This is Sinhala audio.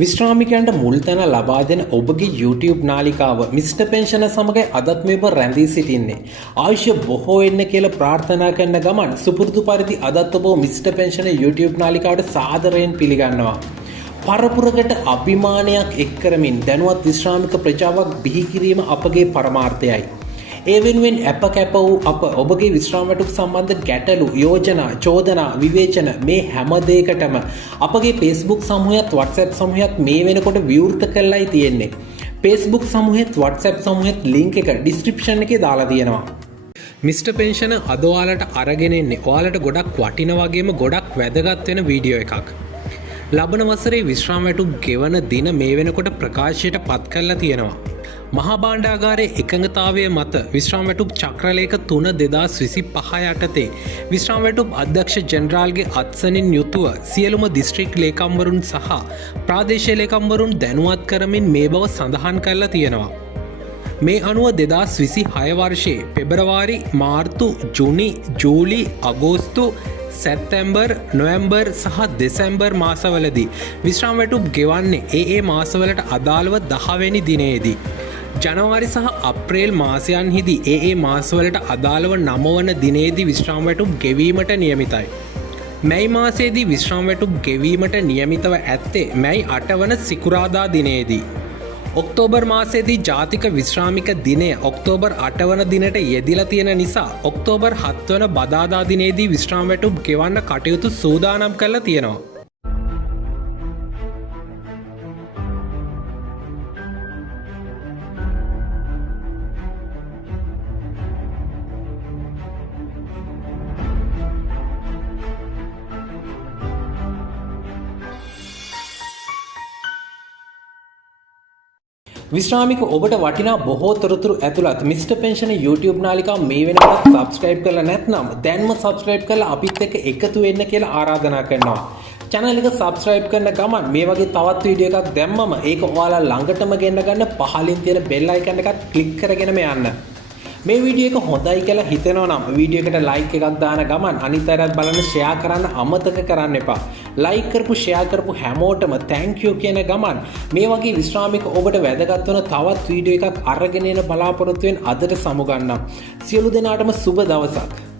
විශ්‍රාමිකයන්ට මුල් තැන ලබා දෙන ඔබගේ YouTube නාලිකාව මිස්ටර් පෙන්ෂන සමග අදත් මේ ඔබ රැඳී සිටින්නේ. ආයුෂ බොහෝ වෙන්න කියලා ප්‍රාර්ථනා කරන ගමන් සුපුරුදු පරිදි අදත් ඔබ මිස්ටර් පෙන්ෂන YouTube නාලිකාවට සාදරයෙන් පිළිගන්නවා. පරපුරකට අභිමානයක් එක් කරමින් දැනුවත් විශ්‍රාමික ප්‍රජාවක් බිහි කිරීම අපගේ පරමාර්ථයයි. ඒ වෙනුවෙන් අප කැප වූ අප ඔබගේ විශ්‍රාම වැටුප් සම්බන්ධ ගැටලු, යෝජනා, චෝදනා, විවේචන මේ හැම දෙයකටම අපගේ Facebook සමූහයත් WhatsApp සමූහයත් මේ වෙනකොට විවෘත කරලායි තියෙන්නේ. Facebook සමූහෙත් WhatsApp සමූහෙත් ලින්ක් එක ඩිස්ක්‍රිප්ෂන් එකේ දාලා තියෙනවා. මිස්ටර් පෙන්ෂන අද ඔයාලට අරගෙන එන්නේ ඔයාලට ගොඩක් වටිනා වගේම ගොඩක් වැදගත් වෙන වීඩියෝ එකක්. ලබන වසරේ විශ්‍රාම වැටුප් ගෙවන දින මේ වෙනකොට ප්‍රකාශයට පත් කරලා තියෙනවා. මහා භාණ්ඩාගාරයේ එකඟතාවය මත විශ්‍රාම වැටුප් චක්‍රලේඛ 3/2025 යටතේ විශ්‍රාම වැටුප් අධ්‍යක්ෂ ජෙනරාල්ගේ අත්සනින් යුතුව සියලුම දිස්ත්‍රික් ලේකම්වරුන් සහ ප්‍රාදේශීය ලේකම්වරුන් දැනුවත් කරමින් මේ බව සඳහන් කරලා තියෙනවා. මේ අනුව 2026 වර්ෂයේ පෙබරවාරි, මාර්තු, ජුනි, ජූලි, අගෝස්තු, සැප්තැම්බර්, නොවැම්බර් සහ දෙසැම්බර් මාසවලදී විශ්‍රාම වැටුප් ගෙවන්නේ ඒ මාසවලට අදාළව 10 වෙනි දිනයේදී. ජනවාරි සහ අප්‍රේල් මාසයන්හිදී ඒ මාසවලට අදාළව 9 වන දිනයේදී විශ්‍රාම වැටුප් ගෙවීමට නියමිතයි. මැයි මාසයේදී විශ්‍රාම වැටුප් ගෙවීමට නියමිතව ඇත්තේ මැයි 8 වන සිකුරාදා දිනයේදී. ඔක්තෝබර් මාසයේදී ජාතික විශ්‍රාමික දිනය ඔක්තෝබර් 8 වන දිනට යෙදිලා තියෙන නිසා ඔක්තෝබර් 7 වන බදාදා දිනේදී විශ්‍රාම වැටුප් ගෙවන්න කටයුතු සූදානම් කරලා තියෙනවා. විශ්‍රාමික ඔබට වටිනා බොහෝ තොරතුරු ඇතුළත් මිස්ටර් පෙන්ෂන YouTube නාලිකාව මේ වෙනකොට subscribe කරලා නැත්නම් දැන්ම subscribe කරලා අපිත් එක්ක එකතු වෙන්න කියලා ආරාධනා කරනවා. channel එක subscribe කරන ගමන් මේ වගේ තවත් වීඩියෝ එකක් දැම්මම ඒක ඔයාලා ළඟටම ගෙන්න ගන්න පහලින් තියෙන bell icon එකත් click කරගෙනම යන්න. මේ වීඩියෝ එක හොඳයි කියලා හිතෙනවා නම් වීඩියෝ එකට like එකක් දාන ගමන් අනිත් අයත් බලන්න share කරන්න අමතක කරන්න එපා. like කරපු share කරපු හැමෝටම thank you කියන ගමන් මේ වගේ විශ්‍රාමික ඔබට වැදගත් වෙන තවත් වීඩියෝ එකක් අරගෙන එන බලාපොරොත්තු වෙන අදට සමුගන්නම්. සියලු දෙනාටම සුබ දවසක්.